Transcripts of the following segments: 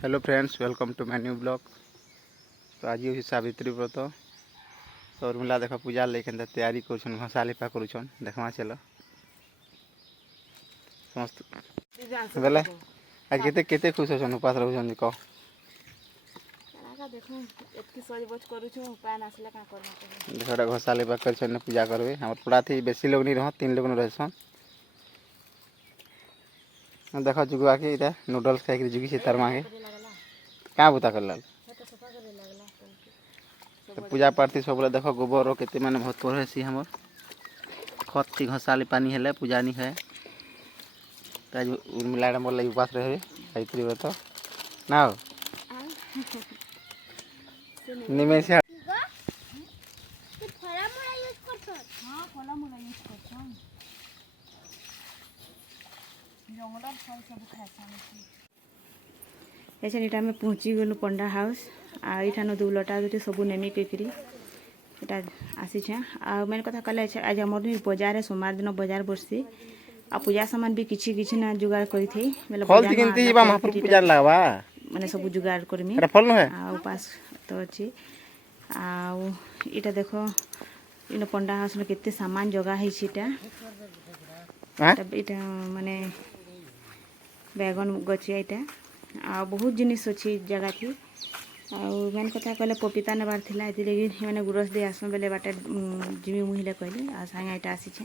Hello friends, welcome to my new blog. तो आज हूँ सावित्री व्रत। तो उर्मिला देख पूजा लेकिन तैयारी कर घसा लिपा कर देखा चल समस्त बेले आज केते केते खुश हो उपास रोच कह देख घसा लिपा कर पूजा करेंगे। हमारे पड़ा थी बेसी लोग नहीं रह 3 लोग रहसन। देख जुगवा के इधर नूडल्स खाई जुगी से तार मांगे क्या बुता कर लाल पूजा पाठ सब देख गोबर के माने महत्व है हमर खत थी घसाली पानी हेले पूजा नहीं है। उर्मिला मोर लगे उपास रहे सावित्री व्रत ना हो निमेष ऐसे इटा में पहुँची गलु पंडा हाउस आठान दुलटा दुटी सब नेमी पिकरी इटा आसी आ मेन कथा कहले आज आम बजार सोमवार दिन बजार बससी आ पूजा सामान भी किछि किछि ना जुगाड़ करी थी माने सब जुगाड़ करमी आ उपास तो अछि आ इटा देखो इन पंडा हाउस में केते सामान जगह है इटा इटा माने बैगन गछिया इटा आ बहुत जिनिस अच्छी जगह थी मेन कथा कहले पपीता नेबार थिला एति लगी मैंने गुरस दे आसन बेले बाटे जिमी मुहिले कहले आ संगे इटा आसी छे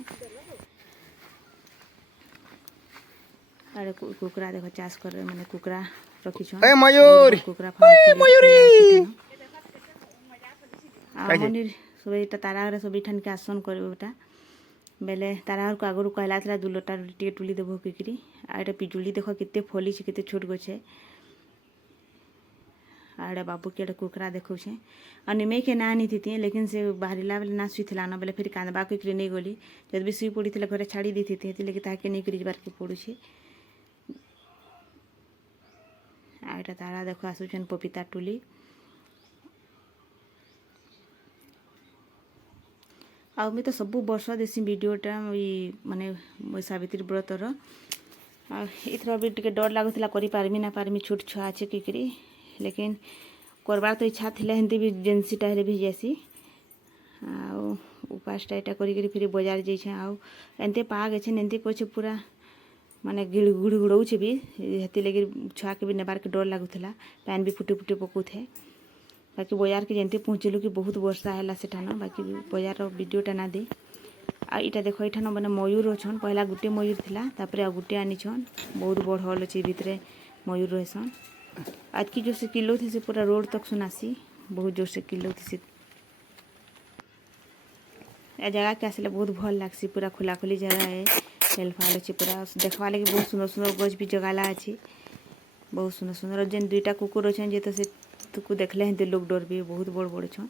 अरे कुकरा देखो चाष कर माने कुकरा रखी छ ए मयूर कुकरा फार्म मयूरी आ मनिर सब इटा तारा रे सब इठन के आसन करबे बेटा बेले तारा को आगु कहला था दुलटा टे टुली देबो किकरी आ एटा पिजुली देखो कितने फली छे कितने छोट गछे आड़े बाबू के कुकरा देखो छे आ निमे के ना नी थी लेकिन से बाहरिला बेले ना सुई थिला ना बेले फिर कांदबा को नहीं गली जब भी सुई पड़ी थिला घरे छाड़ी दी थी लेकिन ताके नहीं करी बार के पड़ू छे आ एटा तारा देखो आसु छन पपीता टुली आ मैं तो सब वर्ष देसी वीडियोटा माने सावित्री व्रतर इथर भी टे डर लगुला पारमी ना पारमी छोट छुआ अच्छे किकरी लेकिन करबार तो इच्छा थिला हेंती भी जेंसी टाइम भी जैसी आ उपासटा एटा करी फिर बाजार जाइछे आ एंते पाग अच्छे एंती कछे पूरा माने गुड़गुड़ौछे भी हेती लगी छुआ के भी नेबार के डर लगुला पैन भी फुटे फुटे पकूथे बाकी बाजार के जेंती पहुँचलु कि बहुत वर्षा है सेठान बाकी बाजार वीडियोटा ना दे आ इटा देखो इठान मैंने मयूर अच्छन पहला गुटे मयूर थिला तापरे आ गुटे आनीछन बहुत बड़ हल अच्छे भितरे मयूर रहसन आज की जो से किलो थी से पूरा रोड तक सुनासी बहुत जोर से किलो थी से ए जगह के आसले बहुत भल लागसी पूरा खुला खुली जगह है हेल्फाल अच्छे पूरा देखवा लगे बहुत सुंदर सुंदर गछ भी जगाला अच्छे बहुत सुंदर सुंदर जेन दुईटा कुकुर अच्छन जे तो से तुकु देखले हेंते लोग डर भी बहुत बड़ बड़ छन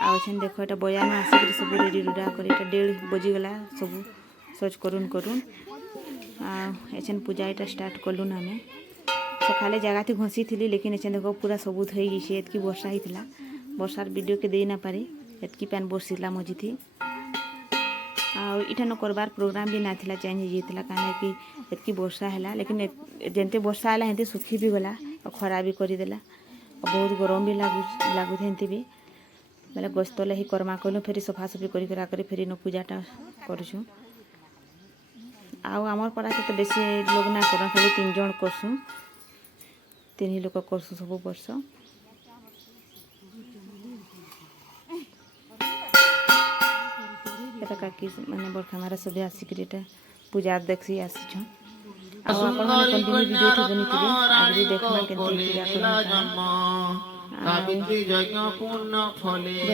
आछन देखो एटा बयान आसी सब रेडी रुडा कर एटा 1:30 बजी गला सब सच करून एछन पूजा एटा स्टार्ट कलुन हमें सकाले जगह थी घसी थी लेकिन एछन देखो पूरा सबूत हो गई से एतकी वर्षा हितला वर्षार वीडियो के दे ना पारे एतकी पैन बरसिला मजी थी आ इठान करबार प्रोग्राम भी ना थिला चेंज हो जाता काहे कि एतकी वर्षा हैला लेकिन जेंते वर्षा हैला हेंते सुखी भी गला और खरा भी करदेला बहुत गरम भी लागू हेंते भी बेले गछ तले ही करमा कलु फिर सफासफी कर फिर न पूजाटा करूँ आमर पड़ा तो बेसी लोग ना कर खाली 3 जन करसु 3 लोग करसु सब वर्ष काकी मैंने बड़खा मारा सब आसिक पूजा देखसी आसी वीडियो थी बनी आगे देखना केंते पूजा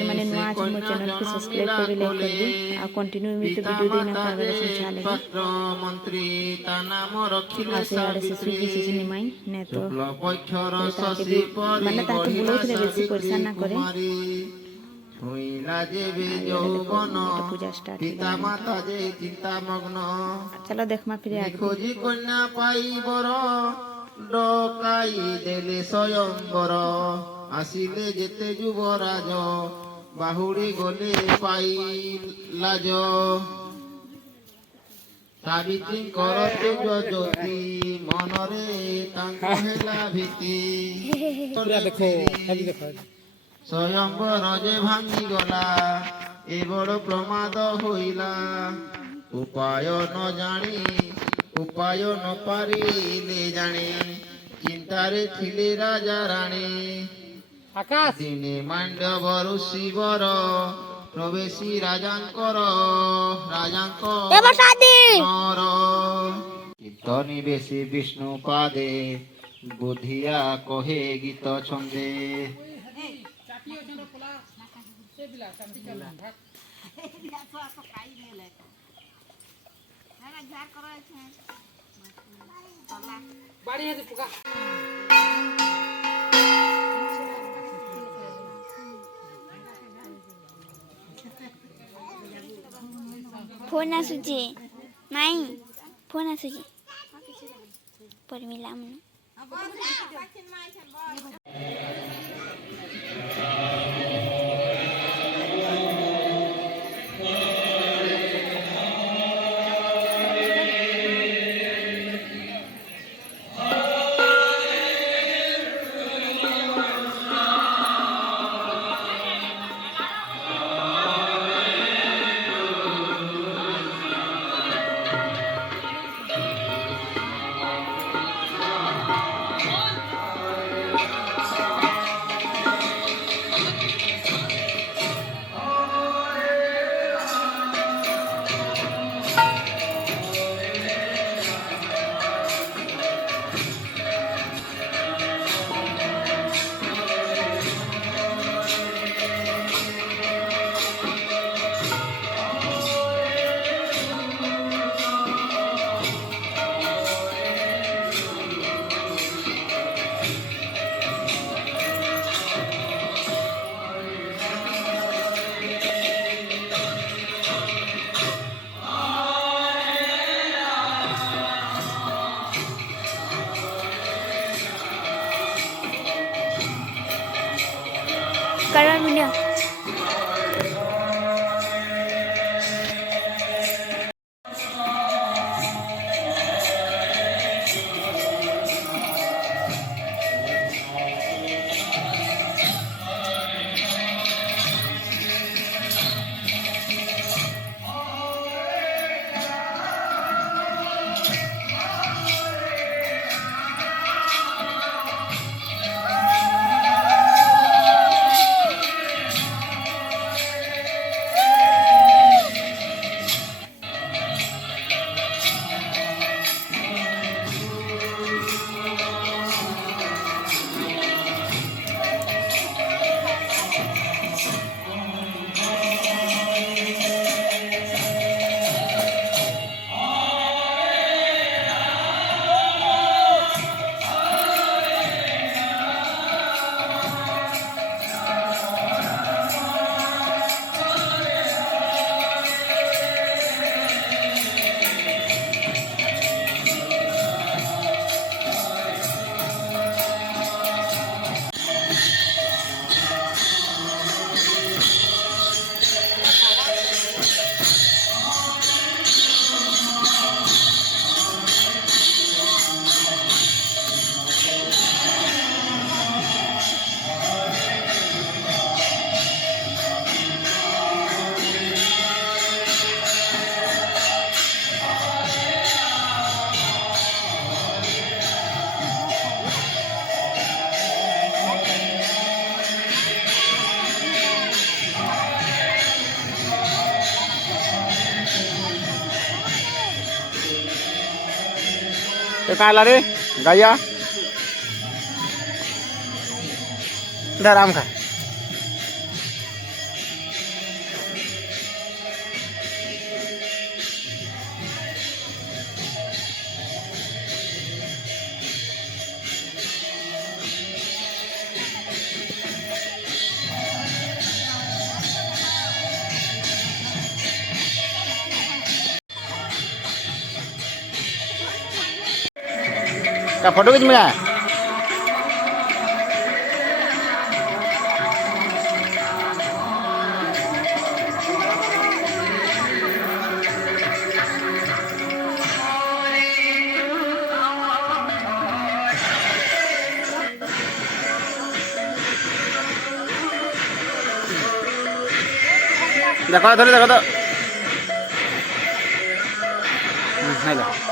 मैंने नुआ आज मो चैनल को सब्सक्राइब कर लाइक कर दी आ कंटिन्यू में तो वीडियो देना पावे समझा लगे आसे आड़े से सुई से निमाई ने तो ताके भी माने ताके बुलोथ रे बेसी परेशान ना करे पूजा स्टार्ट पिता माता जे चिंता मग्न चलो देखमा फिर आगे खोजी कन्या पाई बर डकाई देले स्वयंवर आसिले जेते युवराज बाहुड़ी गले पाई लाज सावित्री करते ज्योति ମନରେ ତାଙ୍କ ହେଲା ଭୀତି ଦେଖ ଖାଲି ଦେଖ ସ୍ୱୟଂବର ଯେ ଭାଙ୍ଗିଗଲା ଏ ବଡ଼ ପ୍ରମାଦ ହୋଇଲା ଉପାୟ ନ ଜାଣି ଉପାୟ ନ ପାରିଲେ ଜାଣି ଚିନ୍ତାରେ ଥିଲେ ରାଜା ରାଣୀ ଆକାଶ ଦିନେ ମାଣ୍ଡବ ଋଷିବର ପ୍ରବେଶୀ ରାଜାଙ୍କର ନର କୀର୍ତ୍ତନୀ ବେଶୀ ବିଷ୍ଣୁ ପାଦେ ବୁଦ୍ଧିଆ କହେ ଗୀତ ଛନ୍ଦେ বাড়ি আছে পোকা फोन आसुचे माई फोन आसुचे परमिला म्हणून करण वीडियो ये कहाँ ला रे गाया इधर आम खा क्या फोटो खींच में आया देखो थोड़ी देखो तो नहीं